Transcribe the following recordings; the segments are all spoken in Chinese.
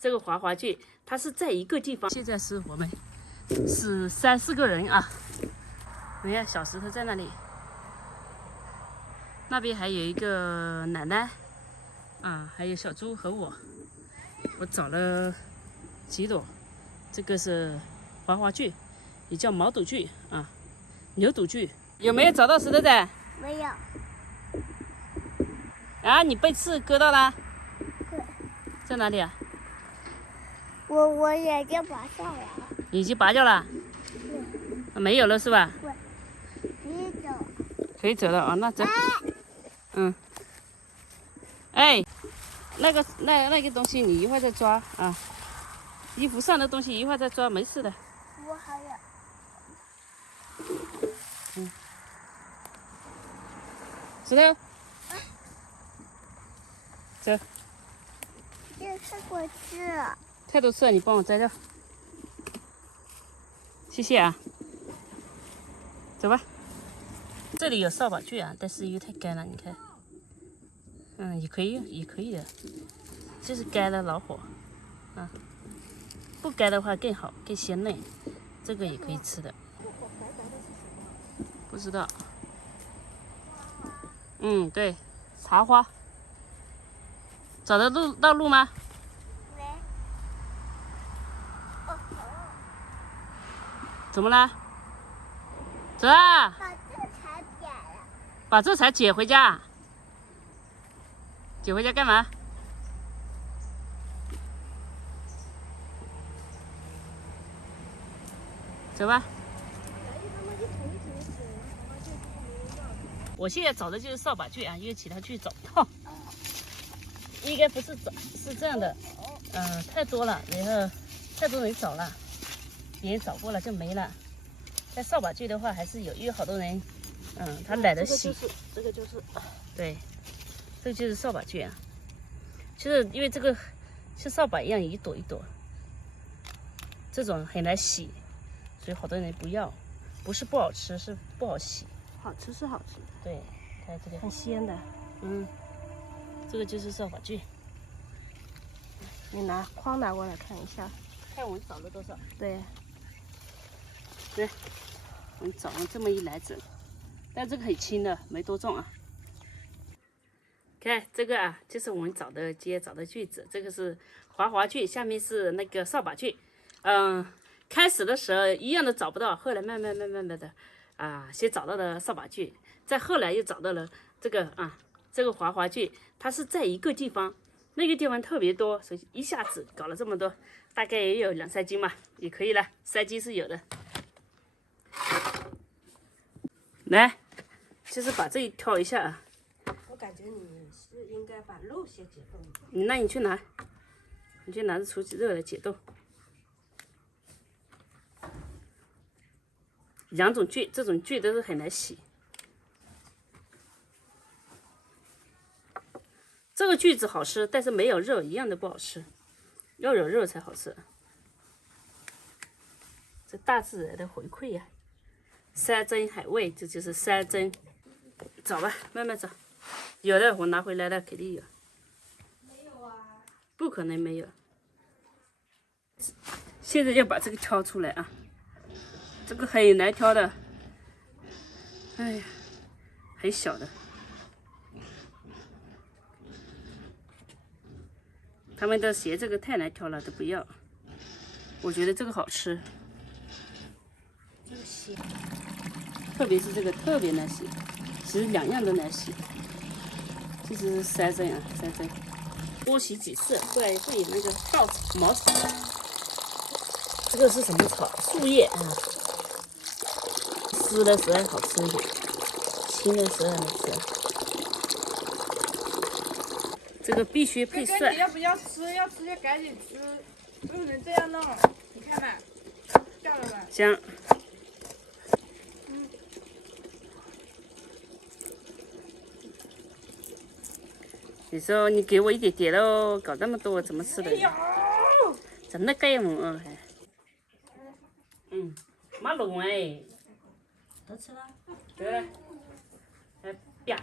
这个滑滑具，它是在一个地方。现在是我们是3、4个人啊。你看小石头在那里，那边还有一个奶奶啊，还有小猪和我。我找了几朵，这个是滑滑具，也叫毛肚具啊，牛肚具。有没有找到石头仔？没有。啊，你被刺割到了？对。在哪里啊？我眼睛拔下来了。已经拔掉了？对。没有了是吧？对。可以走。可以走了啊，那走。嗯。哎，那个东西你一会儿再抓啊。衣服上的东西一会儿再抓，没事的。我还有。石头。走。这太过刺了。太多刺了，你帮我摘掉。谢谢啊。走吧。这里有扫把具啊，但是因为太干了，你看。也可以，也可以的，就是干了老火啊。不干的话更好，更鲜嫩。这个也可以吃的。不知道。对，茶花。找得到路吗？没。怎么了？走啊！把这才剪了。把这才捡回家。捡回家干嘛？走吧。我现在找的就是扫把具啊，因为其他具找不到。应该不是找，是这样的，太多了，然后太多人找了，别人找过了就没了。但扫把具的话还是有，因为好多人，他懒得洗。这个就是，对，这个就是扫把具啊。就是因为这个像扫把一样一朵一朵，这种很难洗，所以好多人不要。不是不好吃，是不好洗。好吃是好吃，对，看这个很鲜的。这个就是扫把具。你拿筐拿过来看一下，看我们找了多少。对，我们找了这么一篮子，但这个很轻的，没多重啊。看这个啊，就是我们今天找的锯子，这个是滑滑锯，下面是那个扫把锯。开始的时候一样的找不到，后来慢慢的先找到了扫把锯，再后来又找到了这个滑滑锯，它是在一个地方，那个地方特别多，所以一下子搞了这么多，大概也有2、3斤吧，也可以了，3斤是有的。来，就是把这一挑一下啊。我感觉你是应该把肉先解冻。那你去拿着厨具肉来解冻。2种锯，这种锯都是很难洗。这个锯子好吃，但是没有肉一样的不好吃，要有肉才好吃。这大自然的回馈呀，3珍海味，这就是3珍。找吧，慢慢找，有的我拿回来了，肯定有。没有啊。不可能没有。现在就把这个挑出来啊。这个很难挑的，哎呀，很小的。他们都嫌这个太难挑了，都不要。我觉得这个好吃，这个鲜，特别是这个特别难洗，其实2样都难洗。这是3珍啊，3珍，多洗几次，不然会有那个稻草、茅草。这个是什么草？树叶啊。湿的时候好吃一点，青的时候没吃。这个必须配蒜。你要不要吃？要吃就赶紧吃，不能这样弄。你看吧，掉了吧？香。你说你给我一点点喽，搞那么多怎么吃的？哎呦，真的盖么啊还？马龙哎。都吃了。对。啪啪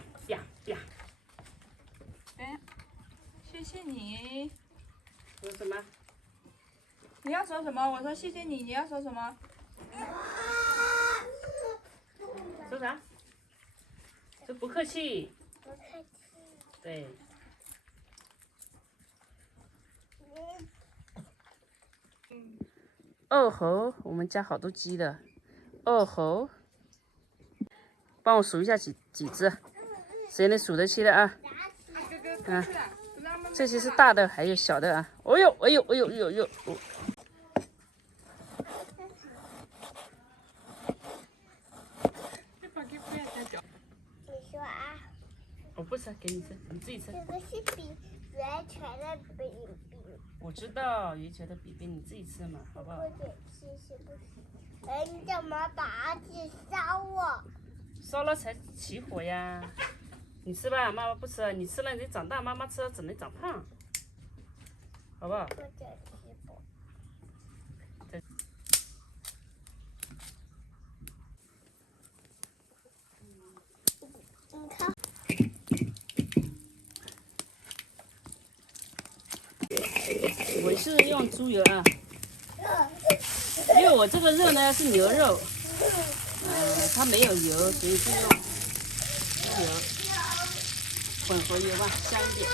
啪。哎，谢谢你。说什么？你要说什么？我说谢谢你，你要说什么？说啥？说不客气。不客气。对。哦吼，我们家好多鸡的。哦吼，帮我数一下几只，谁能数得起的啊？啊，这些是大的，还有小的啊。哦呦，哎呦，哎呦，哎呦，哎呦！哦你说啊？我不吃，给你吃，你自己吃。这个是比圆圈的饼饼。我知道圆球的饼饼，你自己吃嘛，好不好？不点吃是不行。哎，你怎么把它给烧我？烧了才起火呀。你吃吧，妈妈不吃，你吃了你长大，妈妈吃了只能长胖，好不好？不点吃不。你看。我是用猪油啊，因为我这个肉呢是牛肉，它没有油，所以就用猪油混合油吧，香一点。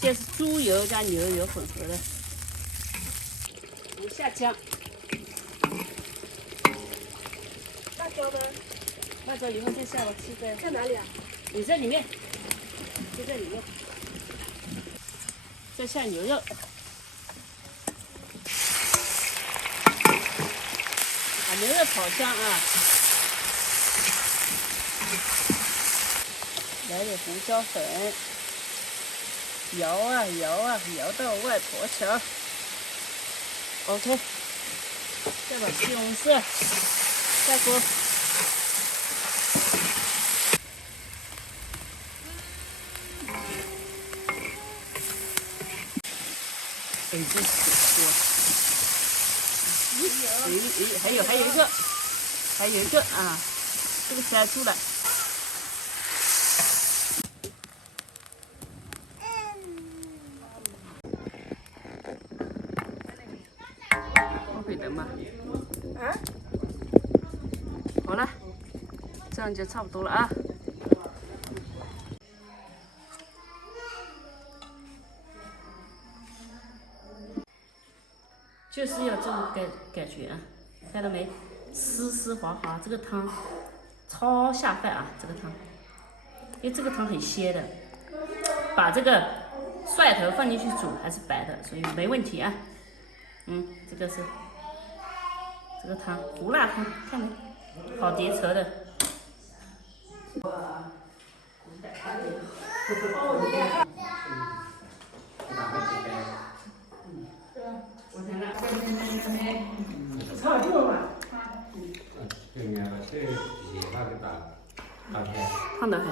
这是猪油加牛油混合的。我们下姜，辣椒呢？辣椒一会儿再下吧，现在在哪里啊？你在里面，就在里面。再下牛肉。把牛肉炒香啊，来点胡椒粉，摇啊摇啊，摇到外婆桥。OK， 再把西红柿下锅。这只火。还有一个啊，这个筛出来。会的吗？啊？好了，这样就差不多了啊。就是要这种感觉啊，看到没？丝丝滑滑，这个汤超下饭啊！这个汤，因为这个汤很鲜的，把这个蒜头放进去煮还是白的，所以没问题啊。这个是这个汤，胡辣汤，看没？好叠稠的。胖得很。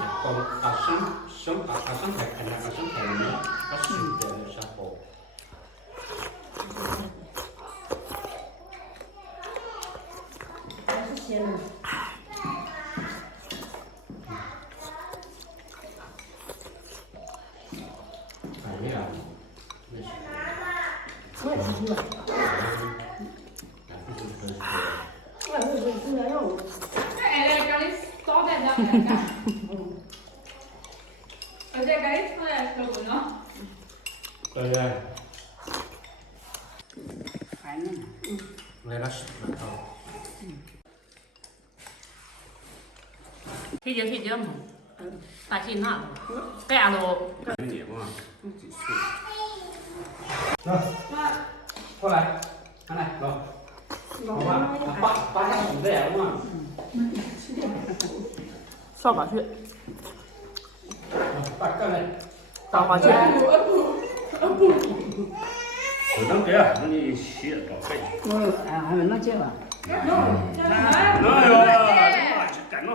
退掉嘛，把劲拿了，干了。过来，来，走。把它数在嘛。扫把去。把这来。打花去。不能这样，你洗了找费。还没那劲了。哎呦，干了。